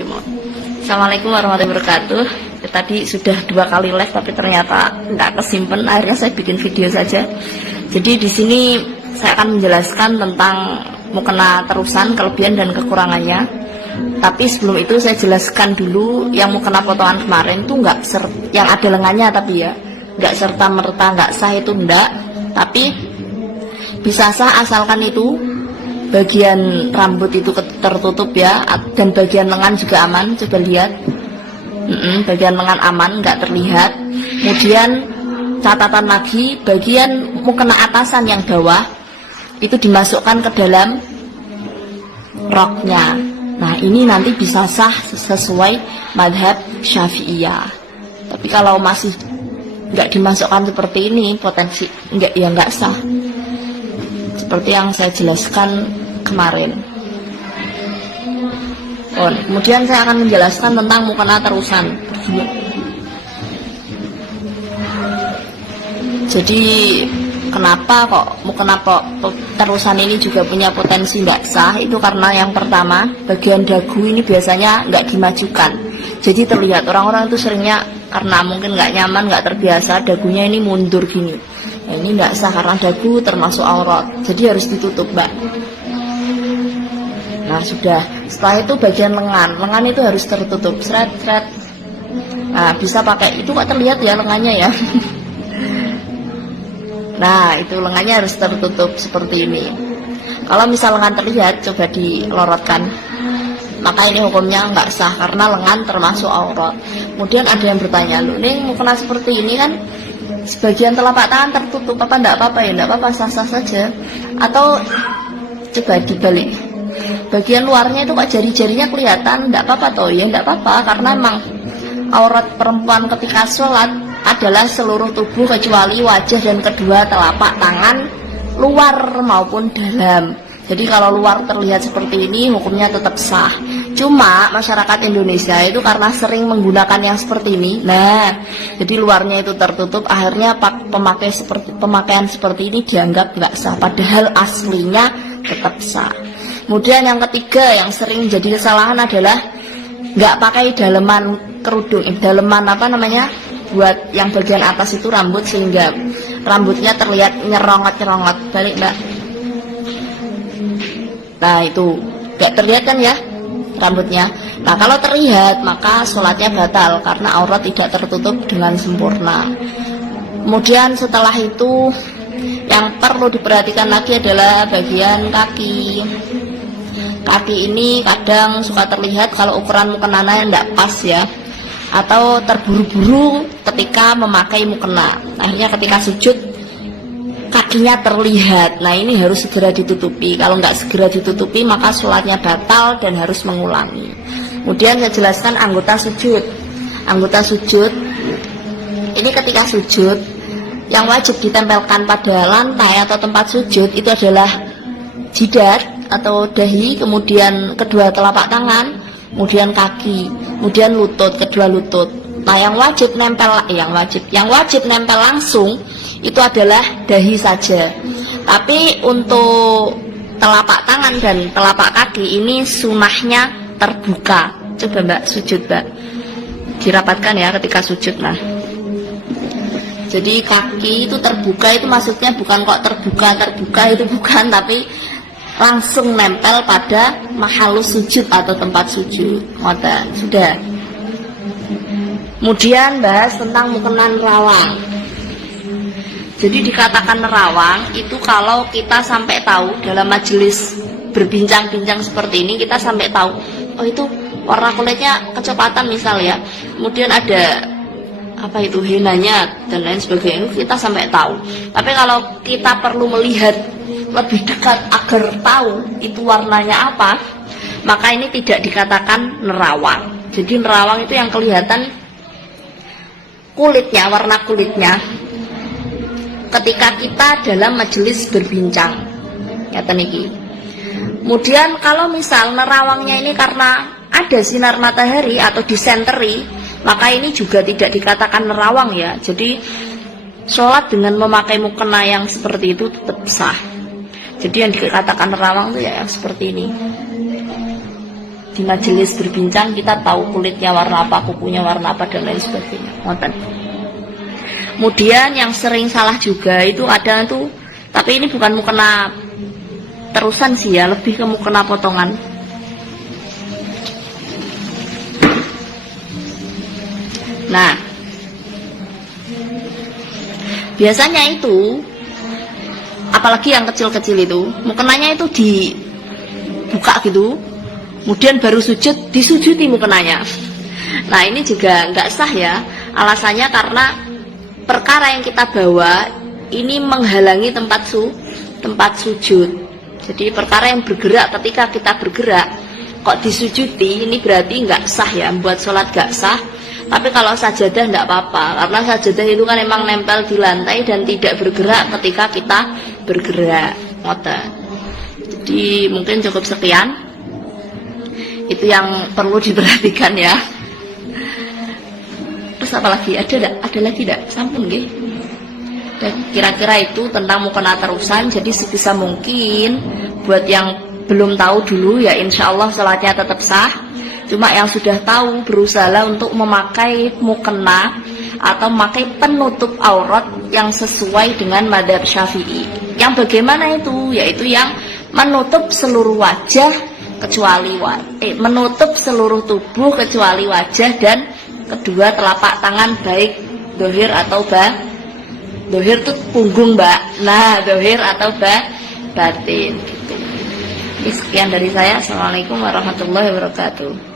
Assalamualaikum warahmatullahi wabarakatuh. Tadi sudah 2 kali live tapi ternyata nggak kesimpan. Akhirnya saya bikin video saja. Jadi di sini saya akan menjelaskan tentang mukena terusan, kelebihan dan kekurangannya. Tapi sebelum itu saya jelaskan dulu yang mukena potongan kemarin itu nggak yang ada lengannya, tapi ya nggak serta merta nggak sah, itu enggak. Tapi bisa sah asalkan itu bagian rambut itu tertutup ya, dan bagian lengan juga aman. Coba lihat, bagian lengan aman, nggak terlihat. Kemudian catatan lagi, bagian mukena atasan yang bawah itu dimasukkan ke dalam roknya. Nah ini nanti bisa sah sesuai madhab Syafi'iyah. Tapi kalau masih nggak dimasukkan seperti ini, potensi nggak sah, seperti yang saya jelaskan kemarin. Kemudian saya akan menjelaskan tentang mukena terusan. Jadi kenapa kok mukena terusan ini juga punya potensi nggak sah? Itu karena yang pertama, bagian dagu ini biasanya nggak dimajukan. Jadi terlihat orang-orang itu seringnya karena mungkin nggak nyaman, nggak terbiasa, dagunya ini mundur gini. Nah, ini nggak sah karena dagu termasuk aurat, jadi harus ditutup, Mbak. Nah sudah, setelah itu bagian lengan itu harus tertutup, seret. Nah bisa pakai itu, kok terlihat ya lengannya ya. Nah itu lengannya harus tertutup seperti ini. Kalau misal lengan terlihat, coba dilorotkan, maka ini hukumnya nggak sah karena lengan termasuk aurat. Kemudian ada yang bertanya, lu nih mukena seperti ini kan sebagian telapak tangan tertutup, apa enggak apa-apa? Ya enggak apa-apa, sah-sah saja. Atau coba dibalik, bagian luarnya itu kok jari-jarinya kelihatan, enggak apa-apa toh? Ya enggak apa-apa, karena memang aurat perempuan ketika sholat adalah seluruh tubuh kecuali wajah dan kedua telapak tangan, luar maupun dalam. Jadi kalau luar terlihat seperti ini, hukumnya tetap sah. Cuma masyarakat Indonesia itu karena sering menggunakan yang seperti ini, nah jadi luarnya itu tertutup, akhirnya pemakaian seperti ini dianggap nggak sah, padahal aslinya tetap sah. Kemudian yang ketiga yang sering jadi kesalahan adalah nggak pakai daleman kerudung, daleman buat yang bagian atas itu rambut, sehingga rambutnya terlihat nyerongot. Balik, Mbak. Nah itu gak terlihat kan ya rambutnya. Nah kalau terlihat maka sholatnya batal karena aurat tidak tertutup dengan sempurna. Kemudian setelah itu yang perlu diperhatikan lagi adalah bagian kaki. Kaki ini kadang suka terlihat kalau ukuran mukenanya tidak pas ya, atau terburu-buru ketika memakai mukena. Akhirnya ketika sujud kakinya terlihat. Nah ini harus segera ditutupi. Kalau nggak segera ditutupi maka sholatnya batal dan harus mengulangi. Kemudian saya jelaskan anggota sujud. Anggota sujud ini ketika sujud yang wajib ditempelkan pada lantai atau tempat sujud itu adalah jidat atau dahi, kemudian kedua telapak tangan, kemudian kaki, kemudian lutut, kedua lutut. Nah yang wajib nempel langsung itu adalah dahi saja. Tapi untuk telapak tangan dan telapak kaki ini sunahnya terbuka. Coba Mbak sujud, Mbak, dirapatkan ya ketika sujud. Nah jadi kaki itu terbuka, itu maksudnya bukan kok terbuka itu bukan, tapi langsung nempel pada mahalus sujud atau tempat sujud. Sudah. Kemudian bahas tentang mukena nerawang. Jadi dikatakan nerawang itu kalau kita sampai tahu dalam majelis berbincang-bincang seperti ini, kita sampai tahu, oh itu warna kulitnya kecoklatan misal ya, kemudian ada henanya dan lain sebagainya, kita sampai tahu. Tapi kalau kita perlu melihat lebih dekat agar tahu itu warnanya apa, maka ini tidak dikatakan nerawang. Jadi nerawang itu yang kelihatan kulitnya, warna kulitnya ketika kita dalam majelis berbincang. Kemudian kalau misal nerawangnya ini karena ada sinar matahari atau disenteri, maka ini juga tidak dikatakan nerawang ya. Jadi sholat dengan memakai mukena yang seperti itu tetap sah. Jadi yang dikatakan nerawang itu ya yang seperti ini. di majelis berbincang kita tahu kulitnya warna apa, kukunya warna apa, dan lain sebagainya. Kemudian yang sering salah juga itu ada tuh, tapi ini bukan mukena terusan sih ya, lebih ke mukena potongan. Nah, biasanya itu, apalagi yang kecil-kecil itu, mukenanya itu dibuka gitu, kemudian baru sujud, disujudi mukenanya. Nah, ini juga nggak sah ya, alasannya karena perkara yang kita bawa ini menghalangi tempat sujud. Jadi perkara yang bergerak, ketika kita bergerak kok disujudi, ini berarti nggak sah ya, membuat sholat nggak sah. Tapi kalau sajadah tidak apa-apa, karena sajadah itu kan memang nempel di lantai dan tidak bergerak ketika kita bergerak. Jadi mungkin cukup sekian, itu yang perlu diperhatikan ya. Terus apa lagi? Ada lagi tidak? Sampun nggih. Dan kira-kira itu tentang mukena terusan. Jadi sebisa mungkin buat yang belum tahu dulu ya, insya Allah sholatnya tetap sah. Cuma yang sudah tahu berusaha untuk memakai mukena atau memakai penutup aurat yang sesuai dengan madzhab Syafi'i. Yang bagaimana itu? Yaitu yang menutup seluruh wajah kecuali menutup seluruh tubuh kecuali wajah dan kedua telapak tangan, baik dohir atau dohir itu punggung mbak. Nah, dohir atau batin gitu. Sekian dari saya. Assalamualaikum warahmatullahi wabarakatuh.